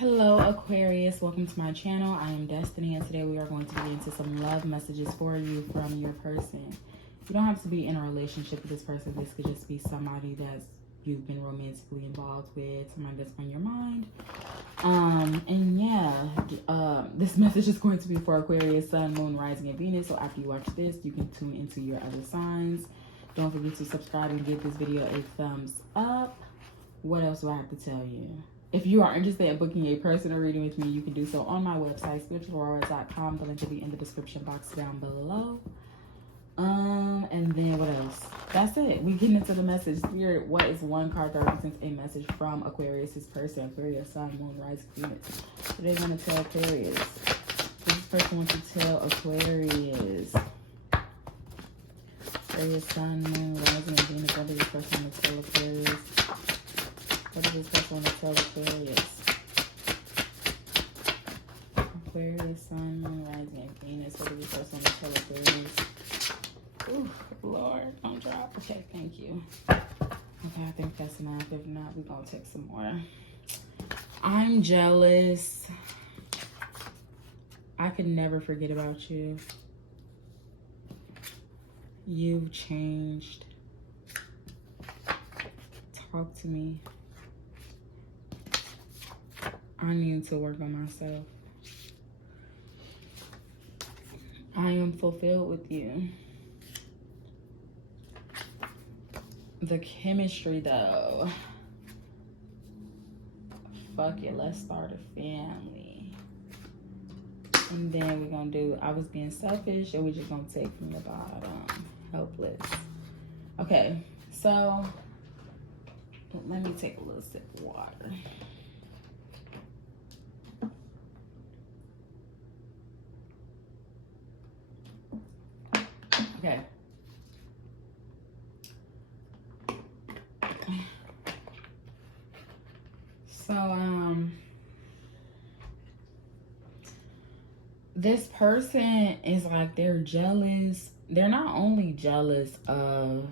Hello Aquarius, welcome to my channel. I am Destiny and today we are going to get into some love messages for you from your person. You don't have to be in a relationship with this person. This could just be somebody that you've been romantically involved with, somebody that's on your mind. This message is going to be for Aquarius, Sun, Moon, Rising, and Venus. So after you watch this, you can tune into your other signs. Don't forget to subscribe and give this video a thumbs up. What else do I have to tell you? If you are interested in booking a personal reading with me, you can do so on my website, SpiritualAurora.com. The link will be in the description box down below. And then what else? That's it. We get into the message. Spirit, what is one card that represents a message from Aquarius's person? Aquarius, Sun, Moon, Rising, Venus. What do they want to tell Aquarius? What does this person want to tell Aquarius? Aquarius, Sun, Moon, Rising, and Venus. What does this person want to tell Aquarius? What does this person want to tell Aquarius? Aquarius, Sun, Moon, Rising, and Venus. What does this person want to tell Aquarius? Ooh, Lord, don't drop. Okay, thank you. Okay, I think that's enough. If not, we're going to take some more. I'm jealous. I could never forget about you. You've changed. Talk to me. I need to work on myself. I am fulfilled with you. The chemistry, though. Fuck it, let's start a family. And then we're gonna do, I was being selfish, or we just gonna take from the bottom. Helpless. Okay, so let me take a little sip of water. Okay. So, this person is like, they're jealous. They're not only jealous of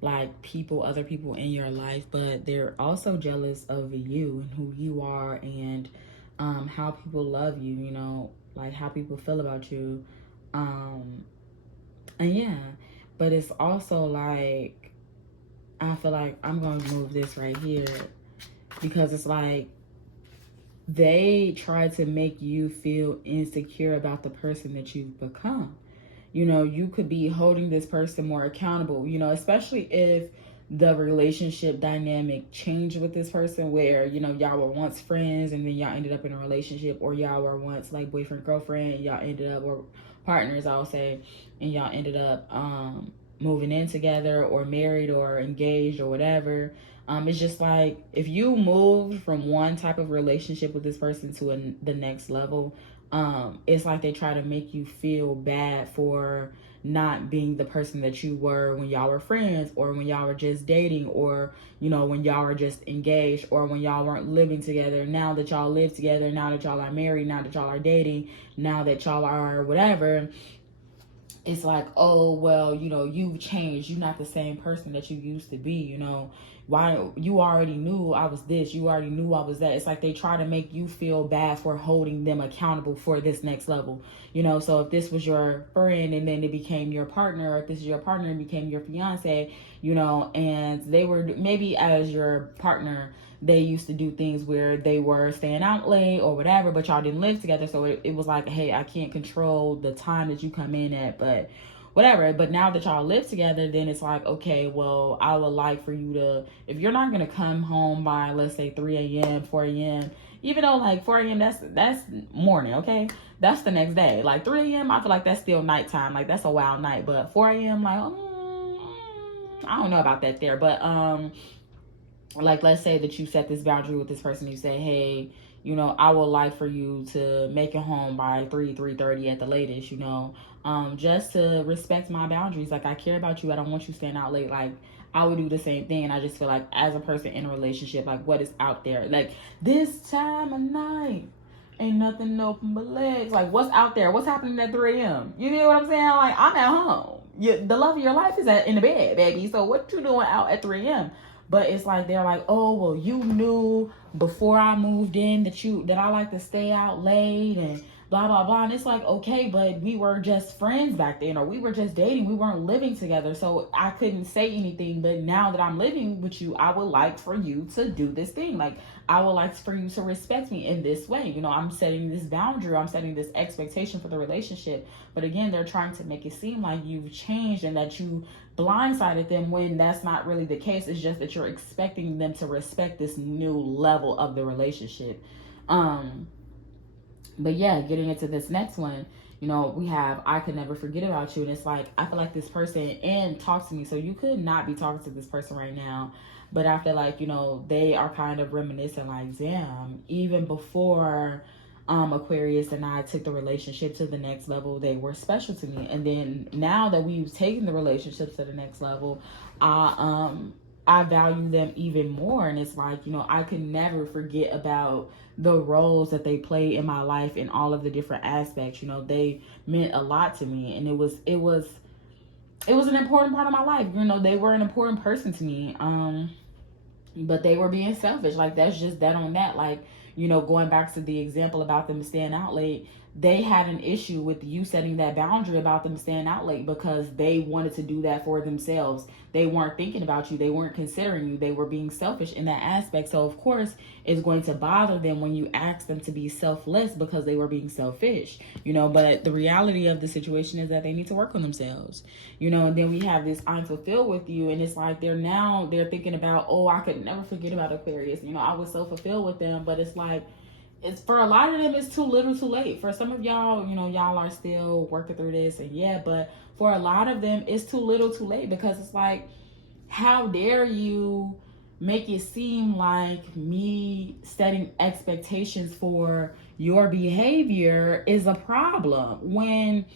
like other people in your life, but they're also jealous of you and who you are and how people love you, you know, like how people feel about you. And yeah, but it's also like, I feel like I'm going to move this right here because it's like they try to make you feel insecure about the person that you've become. You know, you could be holding this person more accountable, you know, especially if the relationship dynamic changed with this person where, you know, y'all were once friends and then y'all ended up in a relationship, or y'all were once like boyfriend, girlfriend, y'all ended up, or partners, I'll say, and y'all ended up moving in together or married or engaged or whatever. It's just like if you moved from one type of relationship with this person to the next level, it's like they try to make you feel bad for not being the person that you were when y'all were friends, or when y'all were just dating, or, you know, when y'all were just engaged, or when y'all weren't living together. Now that y'all live together, now that y'all are married, now that y'all are dating, now that y'all are whatever, it's like, oh, well, you know, you've changed. You're not the same person that you used to be, you know. Why? You already knew I was this. You already knew I was that. It's like they try to make you feel bad for holding them accountable for this next level. You know, so if this was your friend and then it became your partner, or if this is your partner and became your fiance, you know, and they were maybe as your partner, they used to do things where they were staying out late or whatever, but y'all didn't live together. So it was like, hey, I can't control the time that you come in at, but whatever. But now that y'all live together, then it's like, okay, well, I would like for you to, if you're not going to come home by, let's say 3 a.m., 4 a.m., even though like 4 a.m., that's morning, okay? That's the next day. Like 3 a.m., I feel like that's still nighttime. Like that's a wild night. But 4 a.m., like, I don't know about that there. But, like, let's say that you set this boundary with this person. You say, hey, you know, I would like for you to make it home by 3:30 at the latest, you know, just to respect my boundaries. Like, I care about you. I don't want you staying out late. Like, I would do the same thing. And I just feel like as a person in a relationship, like, what is out there? Like, this time of night, ain't nothing open but legs. Like, what's out there? What's happening at 3 a.m.? You know what I'm saying? Like, I'm at home. The love of your life is in the bed, baby. So what you doing out at 3 a.m.? But it's like, they're like, oh, well, you knew before I moved in that I like to stay out late and blah, blah, blah. And it's like, okay, but we were just friends back then, or we were just dating. We weren't living together. So I couldn't say anything. But now that I'm living with you, I would like for you to do this thing. Like, I would like for you to respect me in this way. You know, I'm setting this boundary. I'm setting this expectation for the relationship. But again, they're trying to make it seem like you've changed and that you blindsided them, when that's not really the case. It's just that you're expecting them to respect this new level of the relationship. But yeah, getting into this next one, you know, we have, I could never forget about you. And it's like, I feel like this person, and talk to me. So you could not be talking to this person right now. But I feel like, you know, they are kind of reminiscing like, damn, even before Aquarius and I took the relationship to the next level, they were special to me. And then now that we've taken the relationship to the next level, I value them even more. And it's like, you know, I could never forget about the roles that they played in my life in all of the different aspects. You know, they meant a lot to me, and it was an important part of my life. You know, they were an important person to me. But they were being selfish. Like, that's just that on that. Like, you know, going back to the example about them staying out late, they had an issue with you setting that boundary about them staying out late because they wanted to do that for themselves. They weren't thinking about you. They weren't considering you. They were being selfish in that aspect. So, of course, it's going to bother them when you ask them to be selfless because they were being selfish, you know. But the reality of the situation is that they need to work on themselves, you know. And then we have this I'm fulfilled with you. And it's like they're thinking about, oh, I could never forget about Aquarius. You know, I was so fulfilled with them. But it's like, it's for a lot of them, it's too little too late. For some of y'all, you know, y'all are still working through this, and yeah, but for a lot of them, it's too little too late, because it's like, how dare you make it seem like me setting expectations for your behavior is a problem, when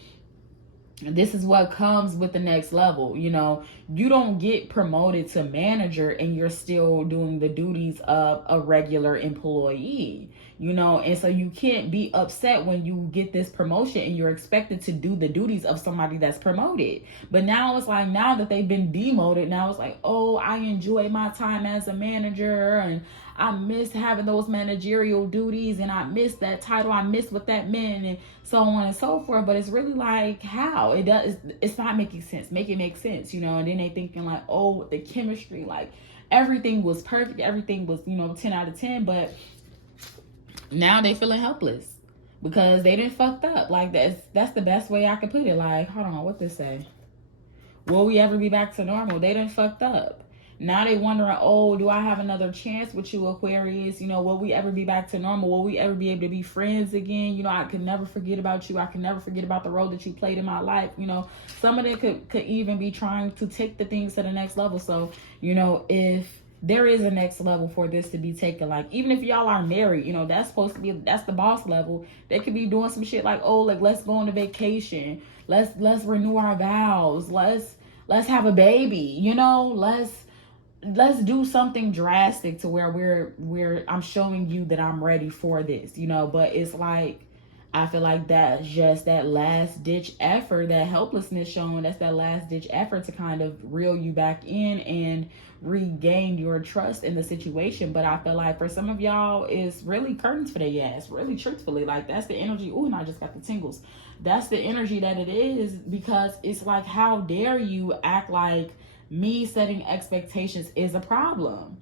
this is what comes with the next level. You know, you don't get promoted to manager and you're still doing the duties of a regular employee, you know. And so you can't be upset when you get this promotion and you're expected to do the duties of somebody that's promoted. But now it's like, now that they've been demoted, now it's like, oh, I enjoy my time as a manager, and I miss having those managerial duties, and I miss that title, I miss what that meant, and so on and so forth. But it's really like, how? It's not making sense. Make it make sense, you know. And then they thinking like, oh, the chemistry, like everything was perfect, everything was, you know, 10 out of 10, but now they feeling helpless because they didn't fucked up. Like, that's the best way I could put it. Like, hold on, what this say? Will we ever be back to normal? They done fucked up. Now they wondering, oh, do I have another chance with you, Aquarius? You know, will we ever be back to normal? Will we ever be able to be friends again? You know, I could never forget about you. I could never forget about the role that you played in my life. You know, some of them could even be trying to take the things to the next level. So, you know, if there is a next level for this to be taken, like, even if y'all are married, you know, that's the boss level. They could be doing some shit like, oh, like, let's go on a vacation. Let's renew our vows. Let's have a baby, you know, let's do something drastic to where I'm showing you that I'm ready for this, you know. But it's like, I feel like that's just that last ditch effort, that helplessness shown. That's that last ditch effort to kind of reel you back in and regain your trust in the situation. But I feel like for some of y'all, it's really curtains for their ass, really truthfully. Like, that's the energy. Ooh, and I just got the tingles. That's the energy that it is, because it's like, how dare you act like me setting expectations is a problem?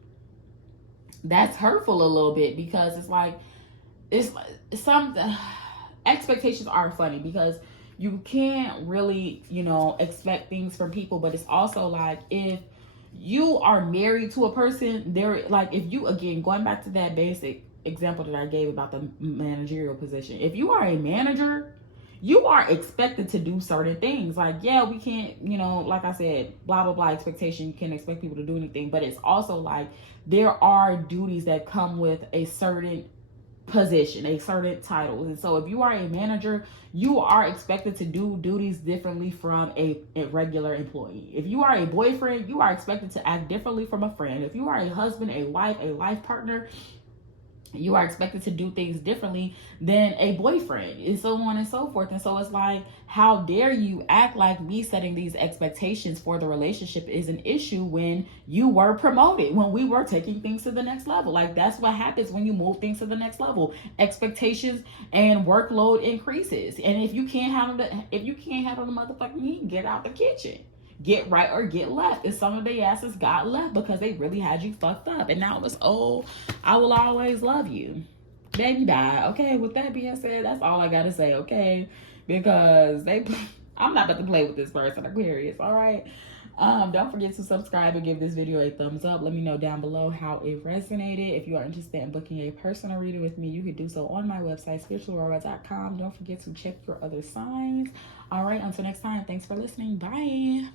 That's hurtful a little bit, because it's like, it's some expectations are funny, because you can't really, you know, expect things from people. But it's also like, if you are married to a person, there, like, if you, again, going back to that basic example that I gave about the managerial position, if you are a manager, you are expected to do certain things. Like, yeah, we can't, you know, like I said, blah, blah, blah, expectation. You can't expect people to do anything. But it's also like, there are duties that come with a certain position, a certain title. And so if you are a manager, you are expected to do duties differently from a regular employee. If you are a boyfriend, you are expected to act differently from a friend. If you are a husband, a wife, a life partner, You are expected to do things differently than a boyfriend, and so on and so forth. And so it's like, how dare you act like me setting these expectations for the relationship is an issue when you were promoted, when we were taking things to the next level. Like, that's what happens when you move things to the next level. Expectations and workload increases. And if you can't handle the motherfucking heat, get out the kitchen. Get right or get left. And some of the asses got left because they really had you fucked up. And now it's, oh, I will always love you. Baby, bye. Okay, with that being said, that's all I gotta say, okay? Because I'm not about to play with this person, Aquarius, all right? Don't forget to subscribe and give this video a thumbs up. Let me know down below how it resonated. If you are interested in booking a personal reading with me, you can do so on my website, SpiritualAurora.com. Don't forget to check your other signs. All right, until next time, thanks for listening. Bye.